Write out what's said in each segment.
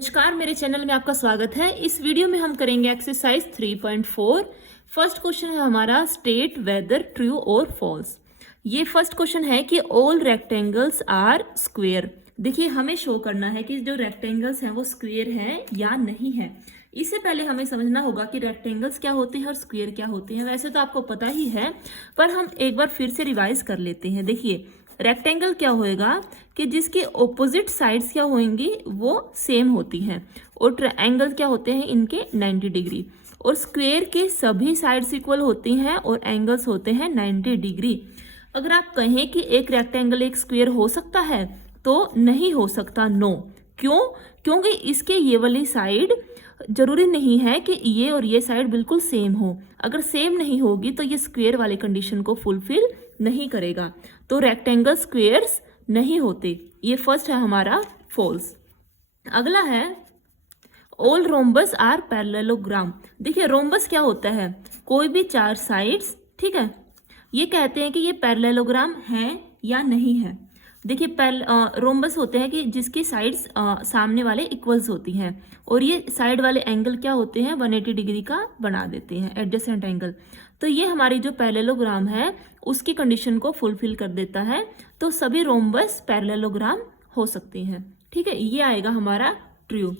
नमस्कार, मेरे चैनल में आपका स्वागत है। इस वीडियो में हम करेंगे एक्सरसाइज 3.4। फर्स्ट क्वेश्चन है हमारा स्टेट वेदर ट्रू और फॉल्स। ये फर्स्ट क्वेश्चन है कि ऑल रेक्टेंगल्स आर स्क्वेयर। देखिए, हमें शो करना है कि जो रेक्टेंगल्स हैं वो स्क्वेयर हैं या नहीं है। इससे पहले हमें समझना होगा कि रेक्टेंगल्स क्या होते हैं और स्क्वेयर क्या होते हैं। वैसे तो आपको पता ही है, पर हम एक बार फिर से रिवाइज कर लेते हैं। देखिए, रेक्टेंगल क्या होएगा कि जिसकी ऑपोजिट साइड्स क्या होंगी वो सेम होती हैं, और ट्रायंगल क्या होते हैं इनके 90 डिग्री, और स्क्वेयर के सभी साइड्स इक्वल होती हैं और एंगल्स होते हैं 90 डिग्री। अगर आप कहें कि एक रेक्टेंगल एक स्क्वेयर हो सकता है तो नहीं हो सकता, नो। क्यों? क्योंकि इसके ये वाली साइड जरूरी नहीं है कि ये और ये साइड बिल्कुल सेम हो। अगर सेम नहीं होगी तो ये स्क्वेयर वाली कंडीशन को फुलफिल नहीं करेगा, तो रेक्टेंगल स्क्वेयर्स नहीं होते। ये फर्स्ट है हमारा फॉल्स। अगला है ऑल रोम्बस आर पैरेललोग्राम। देखिए, रोम्बस क्या होता है? कोई भी चार साइड्स, ठीक है, ये कहते हैं कि ये पैरेललोग्राम है या नहीं है। देखिए, रोम्बस होते हैं कि जिसकी साइड्स सामने वाले इक्वल्स होती हैं, और ये साइड वाले एंगल क्या होते हैं 180 डिग्री का बना देते हैं, एडजेसेंट एंगल। तो ये हमारी जो पैरेललोग्राम है उसकी कंडीशन को फुलफिल कर देता है, तो सभी रोम्बस पैरेललोग्राम हो सकते हैं। ठीक है, ये आएगा हमारा ट्रू।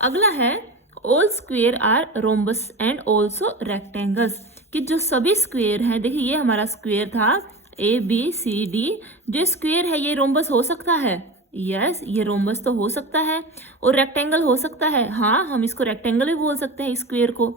अगला है all square R rhombus and also rectangles, कि जो सभी स्क्वेयर हैं, देखिए ये हमारा स्क्वेयर था ABCD, जो स्क्वेयर है ये रोम्बस हो सकता है। यस, ये रोम्बस तो हो सकता है। और रेक्टेंगल हो सकता है, हाँ, हम इसको रेक्टेंगल भी बोल सकते हैं, स्क्वेयर को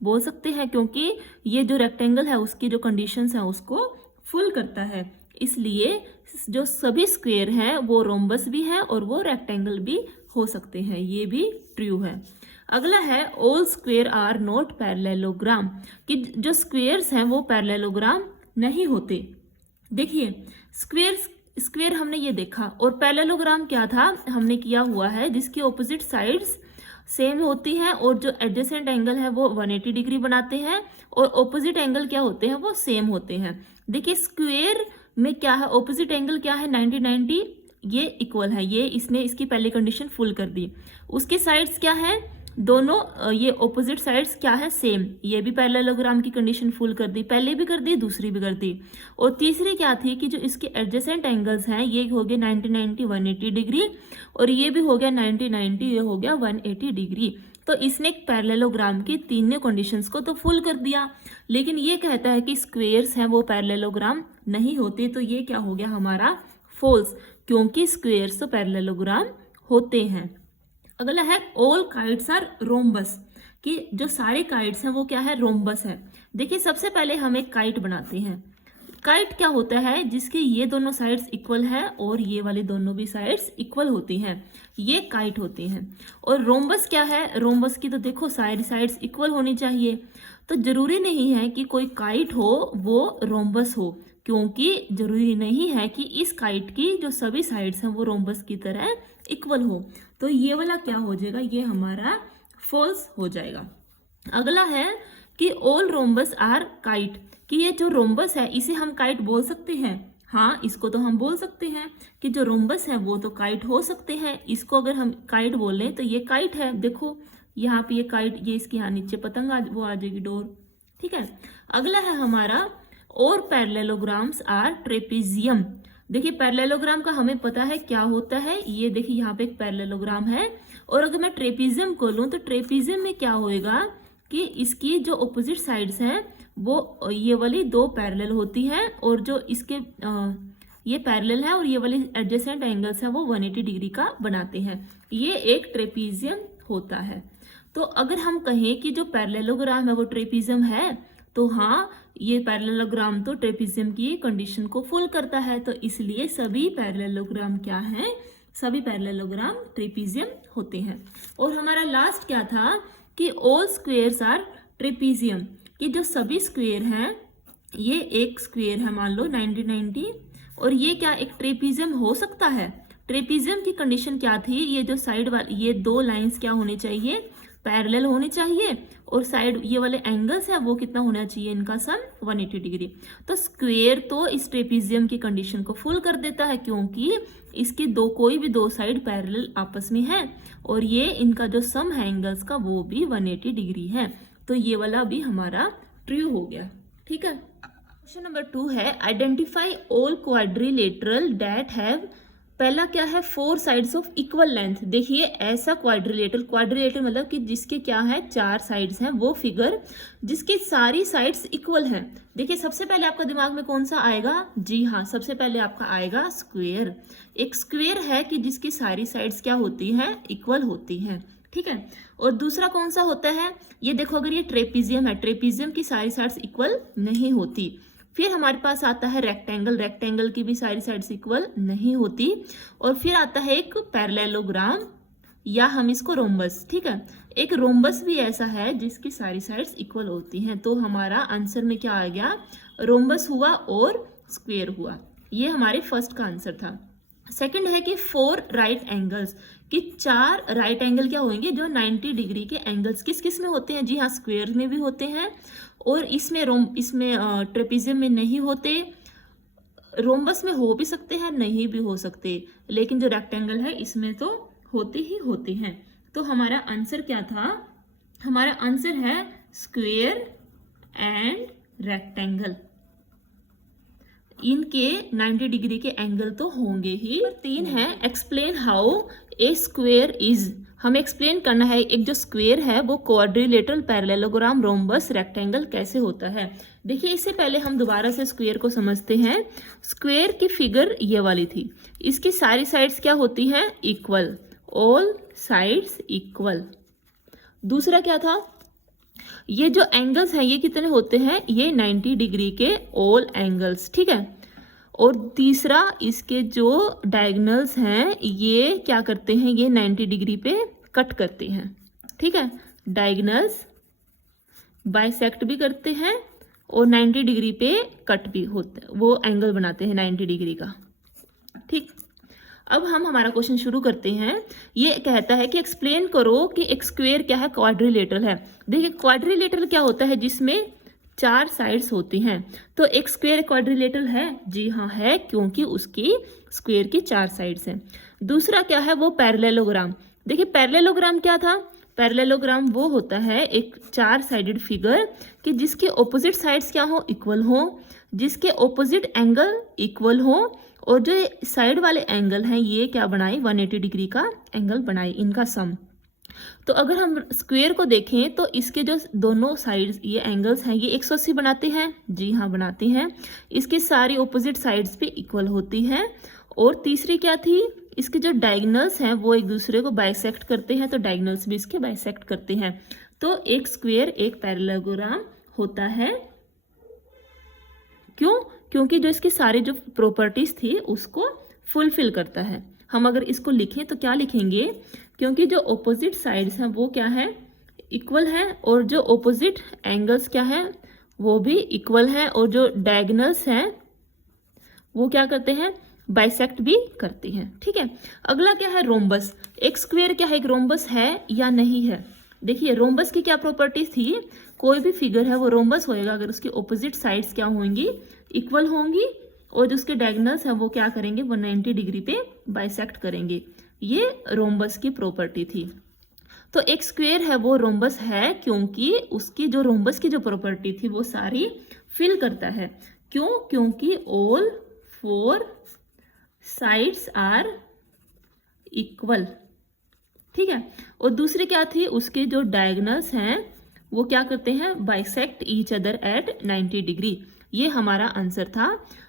बोल सकते हैं, क्योंकि ये जो रेक्टेंगल है उसकी जो कंडीशंस हैं उसको फुल करता है। इसलिए जो सभी स्क्वेयर हैं वो रोम्बस भी हैं और वो रेक्टेंगल भी हो सकते हैं, ये भी ट्रू है। अगला है all square R not parallelogram, कि जो स्क्वेयर्स हैं वो पैरेललोग्राम नहीं होते। देखिए, स्क्वेयर हमने ये देखा, और पैरेललोग्राम क्या था हमने किया हुआ है, जिसकी ऑपोजिट साइड्स सेम होती हैं और जो एडजेसेंट एंगल है वो 180 डिग्री बनाते हैं, और ऑपोजिट एंगल क्या होते हैं वो सेम होते हैं। देखिए, स्क्वेयर में क्या है, ऑपोजिट एंगल क्या है 90 ये इक्वल है, ये इसने इसकी पहली कंडीशन फुल कर दी। उसकी साइड्स क्या है, दोनों ये ऑपोजिट साइड्स क्या है सेम, ये भी पैरेललोग्राम की कंडीशन फुल कर दी, पहले भी कर दी दूसरी भी कर दी। और तीसरी क्या थी कि जो इसके एडजेसेंट एंगल्स हैं ये हो गए 90 180 डिग्री, और ये भी हो गया 90 ये हो गया 180 डिग्री। तो इसने पैरेललोग्राम की तीनों कंडीशंस को तो फुल कर दिया, लेकिन ये कहता है कि स्क्वेयर्स हैं वो पैरेललोग्राम नहीं होते, तो ये क्या हो गया हमारा फॉल्स, क्योंकि स्क्वेयर्स तो पैरेललोग्राम होते हैं। अगला है ऑल काइट्स आर रोम्बस, कि जो सारे काइट्स हैं वो क्या है रोम्बस है। देखिए, सबसे पहले हम एक काइट बनाते हैं। काइट क्या होता है, जिसके ये दोनों साइड्स इक्वल है और ये वाली दोनों भी साइड्स इक्वल होती हैं, ये काइट होती हैं। और रोम्बस क्या है, रोम्बस की तो देखो सारी साइड्स इक्वल होनी चाहिए। तो जरूरी नहीं है कि कोई काइट हो वो रोम्बस हो, क्योंकि जरूरी नहीं है कि इस काइट की जो सभी साइड्स हैं वो रोम्बस की तरह इक्वल हो। तो ये वाला क्या हो जाएगा, ये हमारा फॉल्स हो जाएगा। अगला है कि ऑल रोम्बस आर काइट, कि ये जो रोम्बस है इसे हम काइट बोल सकते हैं। हाँ, इसको तो हम बोल सकते हैं कि जो रोम्बस है वो तो काइट हो सकते हैं। इसको अगर हम काइट बोलें तो ये काइट है। देखो यहाँ पे ये काइट, ये इसके यहाँ नीचे पतंग वो आ जाएगी, डोर। ठीक है, अगला है हमारा और पैरेललोग्राम्स आर ट्रेपेजियम। देखिए, पैरेललोग्राम का हमें पता है क्या होता है, ये देखिए यहाँ पे एक पैरेललोग्राम है, और अगर मैं ट्रेपेजियम को लूँ तो ट्रेपेजियम में क्या होएगा कि इसकी जो ऑपोजिट साइड्स हैं वो ये वाली दो पैरेलल होती हैं, और जो इसके ये पैरेलल है और ये वाली एडजेसेंट एंगल्स हैं वो 180 डिग्री का बनाते हैं, ये एक ट्रेपेजियम होता है। तो अगर हम कहें कि जो पैरेललोग्राम है वो ट्रेपेजियम है, तो हाँ, ये पैरेललोग्राम तो ट्रेपेजियम की कंडीशन को फुल करता है, तो इसलिए सभी पैरेललोग्राम क्या हैं, सभी पैरेललोग्राम ट्रेपेजियम होते हैं। और हमारा लास्ट क्या था कि ऑल स्क्वेयर्स आर ट्रेपेजियम, कि जो सभी स्क्वेयर हैं, ये एक स्क्वेयर है मान लो 90 और ये क्या एक ट्रेपेजियम हो सकता है। ट्रेपेजियम की कंडीशन क्या थी, ये जो साइड वाली ये दो लाइंस क्या होनी चाहिए पैरेलल होनी चाहिए और साइड ये वाले एंगल्स है वो कितना होना चाहिए, इनका सम 180 डिग्री। तो स्क्वायर तो इस ट्रेपीजियम की कंडीशन को फुल कर देता है क्योंकि इसकी कोई भी दो साइड पैरेलल आपस में है और ये इनका जो सम है एंगल्स का वो भी 180 डिग्री है। तो ये वाला भी हमारा ट्रू हो गया। ठीक है, क्वेश्चन नंबर 2 है identify all quadrilateral that have, पहला क्या है, 4 साइड्स ऑफ इक्वल लेंथ। देखिए ऐसा क्वाड्रिलेटर मतलब कि जिसके क्या है 4 साइड्स हैं, वो फिगर जिसकी सारी साइड्स इक्वल हैं। देखिए सबसे पहले आपका दिमाग में कौन सा आएगा, जी हाँ सबसे पहले आपका आएगा स्क्वायर। एक स्क्वायर है कि जिसकी सारी साइड्स क्या होती हैं, इक्वल होती हैं। ठीक है, और दूसरा कौन सा होता है, ये देखो अगर ये ट्रेपीजियम है, ट्रेपीजियम की सारी साइड्स इक्वल नहीं होती। फिर हमारे पास आता है रेक्टेंगल, रेक्टेंगल की भी सारी साइड्स इक्वल नहीं होती। और फिर आता है एक पैरेललोग्राम या हम इसको रोम्बस। ठीक है, एक रोम्बस भी ऐसा है जिसकी सारी साइड्स इक्वल होती हैं। तो हमारा आंसर में क्या आ गया, रोम्बस हुआ और स्क्वायर हुआ। ये हमारे फर्स्ट का आंसर था। सेकंड है कि 4 राइट एंगल्स, कि 4 राइट एंगल क्या होंगे जो 90 डिग्री के एंगल्स किस किस में होते हैं, जी हाँ स्क्वायर में भी होते हैं और इसमें ट्रेपीजियम में नहीं होते। रोम्बस में हो भी सकते हैं, नहीं भी हो सकते, लेकिन जो रेक्टेंगल है इसमें तो होते ही होते हैं। तो हमारा आंसर क्या था, हमारा आंसर है स्क्वायर एंड रेक्टेंगल। इनके 90 डिग्री के एंगल तो होंगे ही। 3 है explain how a square is, हमें एक्सप्लेन करना है एक जो स्क्वायर है वो क्वाड्रिलेटरल, पैरेललोग्राम, रोम्बस, रेक्टेंगल कैसे होता है। देखिए इससे पहले हम दोबारा से स्क्वायर को समझते हैं। स्क्वायर की फिगर ये वाली थी, इसकी सारी साइड्स क्या होती हैं, इक्वल, ऑल साइड्स इक्वल। दूसरा क्या था, ये जो एंगल्स हैं ये कितने होते हैं, ये 90 डिग्री के ऑल एंगल्स। ठीक है, और तीसरा इसके जो डायगोनल्स हैं ये क्या करते हैं, ये 90 डिग्री पे कट करते हैं। ठीक है, डायगोनल्स बाइसेक्ट भी करते हैं और 90 डिग्री पे कट भी होते हैं, वो एंगल बनाते हैं 90 डिग्री का। ठीक, अब हम हमारा क्वेश्चन शुरू करते हैं। ये कहता है कि एक्सप्लेन करो कि एक स्क्वायर क्या है, क्वाड्रिलेटरल है। देखिए क्वाड्रिलेटरल क्या होता है, जिसमें 4 साइड्स होती हैं। तो एक स्क्वायर क्वाड्रिलेटरल है, जी हाँ है, क्योंकि उसकी स्क्वायर की 4 साइड्स हैं। दूसरा क्या है, वो पैरेललोग्राम। देखिए पैरेललोग्राम क्या था, पैरेललोग्राम वो होता है एक 4 साइडेड फिगर कि जिसके ऑपोजिट साइड्स क्या हो, इक्वल हो, जिसके ऑपोजिट एंगल इक्वल हो और जो साइड वाले एंगल हैं ये क्या बनाए, 180 डिग्री का एंगल बनाए, इनका सम। तो अगर हम स्क्वायर को देखें तो इसके जो दोनों साइड्स ये एंगल्स हैं ये 180 बनाते हैं, जी हाँ बनाते हैं। इसके सारी ऑपोजिट साइड्स पे इक्वल होती हैं। और तीसरी क्या थी, इसके जो डायगोनल्स हैं वो एक दूसरे को बाइसेक्ट करते हैं, तो डायगोनल्स भी इसके बाइसेक्ट करते हैं। तो एक स्क्वायर एक पैरेललोग्राम होता है। क्यों, क्योंकि जो इसकी सारी जो प्रॉपर्टीज थी उसको फुलफिल करता है। हम अगर इसको लिखें तो क्या लिखेंगे, क्योंकि जो ऑपोजिट साइड्स हैं वो क्या है, इक्वल है, और जो ऑपोजिट एंगल्स क्या है वो भी इक्वल है, और जो डायगोनल्स हैं वो क्या करते हैं, बाइसेक्ट भी करती हैं। ठीक है, अगला क्या है, रोम्बस। एक स्क्वायर क्या है, एक रोम्बस है या नहीं है। देखिए रोम्बस की क्या प्रॉपर्टीज थी, कोई भी फिगर है वो रोम्बस होएगा अगर उसकी ऑपोजिट साइड्स क्या होंगी, इक्वल होंगी, और जो उसके डायगोनल्स हैं वो क्या करेंगे, 190 डिग्री पे बाइसेक्ट करेंगे। ये रोम्बस की प्रॉपर्टी थी। तो एक स्क्वायर है वो रोम्बस है क्योंकि उसकी जो रोम्बस की जो प्रॉपर्टी थी वो सारी फिल करता है। क्यों, क्योंकि ऑल 4 साइड्स आर इक्वल। ठीक है, और दूसरी क्या थी, उसके जो डायगोनल्स हैं वो क्या करते हैं, bisect each other at 90 degree. ये हमारा आंसर था।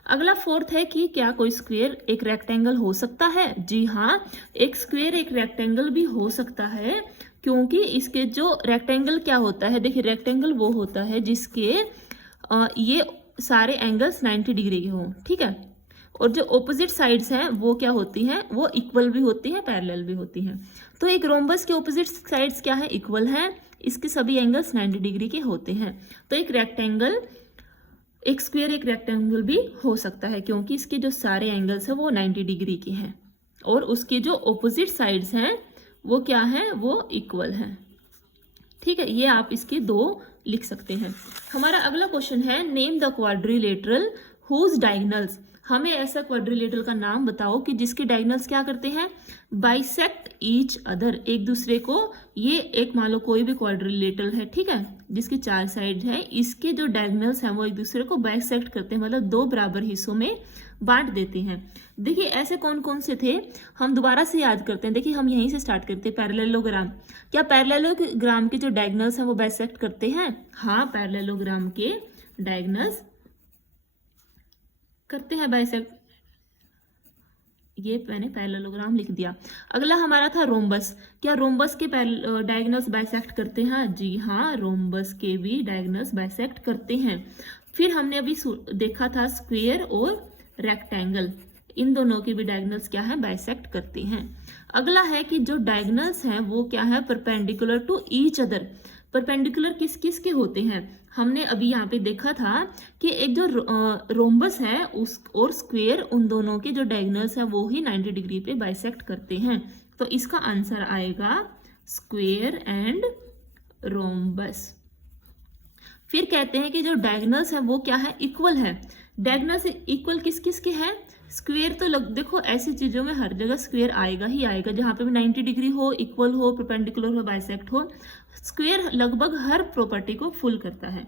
अगला 4th है कि क्या कोई स्क्वायर एक रेक्टेंगल हो सकता है। जी हाँ, एक स्क्वायर एक रेक्टेंगल भी हो सकता है, क्योंकि इसके जो रेक्टेंगल क्या होता है, देखिए रेक्टेंगल वो होता है जिसके ये सारे एंगल्स 90 डिग्री के हों। ठीक है, और जो ऑपोजिट साइड्स हैं वो क्या होती हैं, वो इक्वल भी होती हैं, पैरेलल भी होती हैं। तो एक रोम्बस के ऑपोजिट साइड्स क्या है, इक्वल हैं, इसके सभी एंगल्स 90 डिग्री के होते हैं। तो एक रेक्टेंगल, एक स्क्वायर एक रेक्टेंगल भी हो सकता है क्योंकि इसके जो सारे एंगल्स हैं वो 90 डिग्री के हैं और उसके जो ऑपोजिट साइड्स हैं वो क्या हैं, वो इक्वल हैं। ठीक है, ये आप इसके 2 लिख सकते हैं। हमारा अगला क्वेश्चन है name the quadrilateral whose diagonals. हमें ऐसा क्वाड्रिलेटरल का नाम बताओ कि जिसके डायगोनल्स क्या करते हैं, बाइसेक्ट ईच अदर, एक दूसरे को। ये एक मान लो कोई भी क्वाड्रिलेटरल है, ठीक है, जिसकी 4 साइड है, इसके जो डायगोनल्स हैं वो एक दूसरे को बाइसेक्ट करते हैं, मतलब 2 बराबर हिस्सों में बांट देते हैं। देखिए ऐसे कौन कौन से थे, हम दोबारा से याद करते हैं। देखिए हम यहीं से स्टार्ट करते हैं, पैरेललोग्राम। क्या पैरेललोग्राम के जो डायगोनल्स हैं वो बाइसेक्ट करते हैं? हाँ, पैरेललोग्राम के डायगोनल्स करते हैं बाइसेक्ट। ये मैंने पैरेललोग्राम लिख दिया। अगला हमारा था रोम्बस। क्या रोम्बस के डायगोनल्स बाइसेक्ट करते हैं? जी हाँ, रोम्बस के भी डायगोनल्स बाइसेक्ट करते हैं। फिर हमने अभी देखा था स्क्वायर और रेक्टेंगल, इन दोनों के भी डायगोनल्स क्या है, बाइसेक्ट करते हैं। अगला है कि जो डायगोनल्स हैं वो क्या है, perpendicular to each other. Perpendicular किस किस के होते हैं? हमने अभी यहाँ पे देखा था कि एक जो रोम्बस है उस और स्क्वायर, उन दोनों के जो डायगोनल्स है वो ही 90 डिग्री पे बाइसेक्ट करते हैं। तो इसका आंसर आएगा स्क्वायर एंड रोम्बस। फिर कहते हैं कि जो डायगोनल्स है वो क्या है, इक्वल है। डायगोनल्स इक्वल किस किस के हैं? स्क्वायर तो देखो ऐसी चीजों में हर जगह स्क्वायर आएगा ही आएगा, जहां पे भी 90 डिग्री हो, इक्वल हो, परपेंडिकुलर हो, बाइसेक्ट हो, स्क्वायर लगभग हर प्रॉपर्टी को फुल करता है।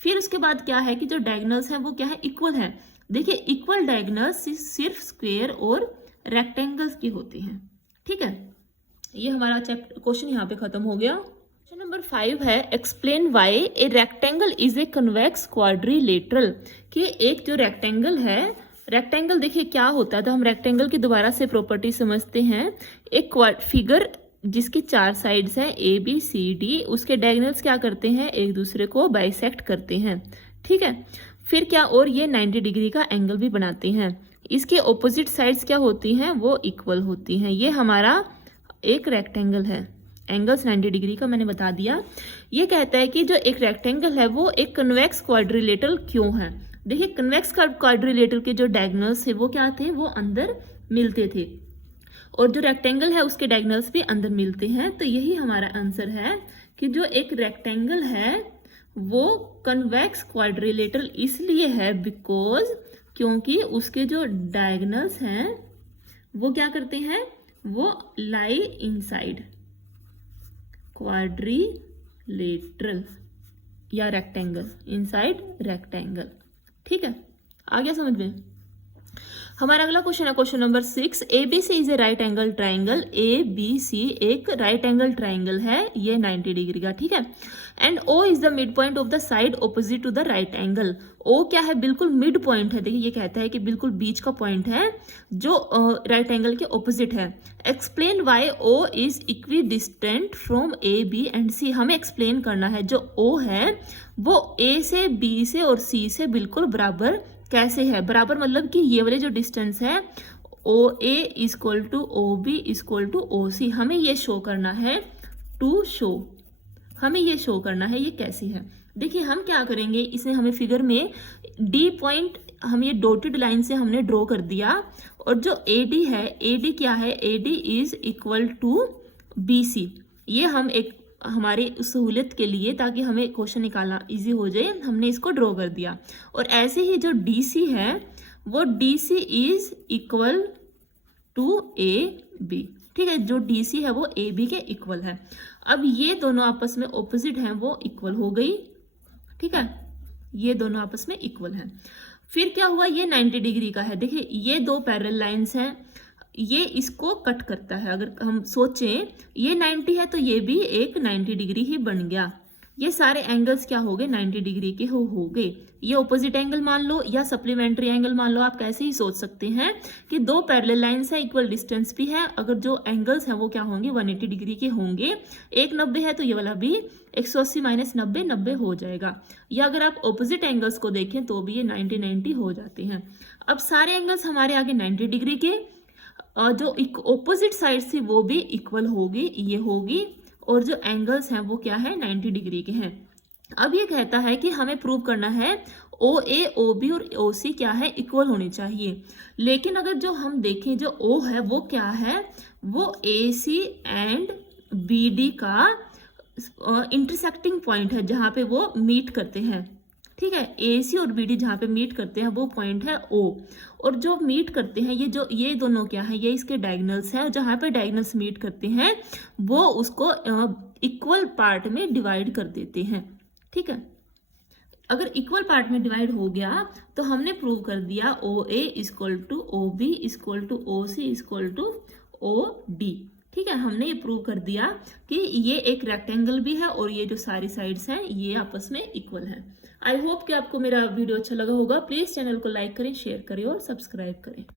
फिर उसके बाद क्या है कि जो डायगोनल्स है वो क्या है, इक्वल है। देखिए इक्वल डायगोनल्स सिर्फ स्क्वायर और रेक्टेंगल्स की होती हैं। ठीक है, ये हमारा चैप्टर क्वेश्चन यहाँ पे खत्म हो गया। क्वेश्चन नंबर 5 है explain why a rectangle is a convex quadrilateral. कि एक जो रेक्टेंगल है, रेक्टेंगल देखिए क्या होता है, तो हम रेक्टेंगल की दोबारा से प्रॉपर्टी समझते हैं। एक फिगर जिसकी 4 साइड्स हैं ए बी सी डी, उसके डायगोनल्स क्या करते हैं, एक दूसरे को बाइसेक्ट करते हैं। ठीक है, फिर क्या, और ये 90 डिग्री का एंगल भी बनाते हैं। इसके ऑपोजिट साइड्स क्या होती हैं, वो इक्वल होती हैं। ये हमारा एक रेक्टेंगल है, एंगल्स 90 डिग्री का मैंने बता दिया। ये कहता है कि जो एक रेक्टेंगल है वो एक कन्वेक्स क्वाड्रिलेटरल क्यों है। देखिए कन्वेक्स क्वाड्रिलेटरल के जो डायगोनल्स थे वो क्या थे, वो अंदर मिलते थे, और जो रेक्टेंगल है उसके डायगोनल्स भी अंदर मिलते हैं। तो यही हमारा आंसर है कि जो एक रेक्टेंगल है वो कन्वेक्स क्वाड्रिलेटरल इसलिए है बिकॉज, क्योंकि उसके जो डायगोनल्स हैं वो क्या करते हैं, वो लाई इनसाइड क्वाड्रिलेटरल या रेक्टेंगल, इनसाइड रेक्टेंगल। ठीक है, आ गया समझ में। हमारा अगला क्वेश्चन है question number 6। ABC is a right angle triangle. ABC एक राइट एंगल ट्राइंगल है, ये 90 डिग्री का। ठीक है, and O is the mid point of the side opposite to the right angle. O क्या है, बिल्कुल मिड पॉइंट है। देखिए ये कहता है कि बिल्कुल बीच का पॉइंट है जो राइट एंगल के ऑपोजिट है। Explain why O is equi distant from A B and C। हमें एक्सप्लेन करना है जो O है वो A से B से और C से बिल्कुल बराबर कैसे है। बराबर मतलब कि ये वाले जो डिस्टेंस है OA equal to OB equal to OC, हमें ये शो करना है, टू शो, हमें ये शो करना है ये कैसी है। देखिए हम क्या करेंगे, इसे हमें फिगर में D पॉइंट हम ये डॉटेड लाइन से हमने ड्रॉ कर दिया, और जो AD है, AD क्या है, AD is equal to BC। ये हम एक हमारी सहूलियत के लिए, ताकि हमें क्वेश्चन निकालना इजी हो जाए, हमने इसको ड्रॉ कर दिया। और ऐसे ही जो DC है वो DC is equal to AB। ठीक है, जो DC है वो AB के इक्वल है। अब ये दोनों आपस में ऑपोजिट हैं, वो इक्वल हो गई। ठीक है, ये दोनों आपस में इक्वल हैं। फिर क्या हुआ, ये 90 डिग्री का है। देखिए ये 2 पैरेलल लाइंस हैं, ये इसको कट करता है। अगर हम सोचें ये 90 है तो ये भी एक 90 डिग्री ही बन गया। ये सारे एंगल्स क्या हो गए, 90 डिग्री के हो गए। ये ऑपोजिट एंगल मान लो या सप्लीमेंट्री एंगल मान लो, आप कैसे ही सोच सकते हैं कि 2 पैरेलल लाइंस है, इक्वल डिस्टेंस भी है, अगर जो एंगल्स हैं वो क्या होंगे, 180 डिग्री के होंगे। एक 90 है तो ये वाला भी 180 माइनस 90 90 हो जाएगा। या अगर आप ऑपोजिट एंगल्स को देखें तो भी ये 90 90 हो जाते हैं। अब सारे एंगल्स हमारे आगे 90 डिग्री के, जो ऑपोजिट साइड से वो भी इक्वल होगी, ये होगी, और जो एंगल्स हैं वो क्या है, 90 डिग्री के हैं। अब ये कहता है कि हमें प्रूव करना है OA OB और OC क्या है, इक्वल होने चाहिए। लेकिन अगर जो हम देखें जो O है वो क्या है, वो AC एंड BD का इंटरसेक्टिंग पॉइंट है जहाँ पे वो मीट करते हैं, ठीक है। ए सी और बी डी जहाँ पे मीट करते हैं वो पॉइंट है ओ। और जो मीट करते हैं ये दोनों क्या है, ये इसके डायगोनल्स है। जहाँ पे डायगोनल्स मीट करते हैं वो उसको इक्वल पार्ट में डिवाइड कर देते हैं, ठीक है। अगर इक्वल पार्ट में डिवाइड हो गया तो हमने प्रूव कर दिया O A equal to O B equal to O C equal to O D, ठीक है। हमने ये प्रूव कर दिया कि ये एक रेक्टेंगल भी है और ये जो सारी साइड्स हैं ये आपस में इक्वल है। आई होप कि आपको मेरा वीडियो अच्छा लगा होगा। प्लीज चैनल को लाइक करें, शेयर करें और सब्सक्राइब करें।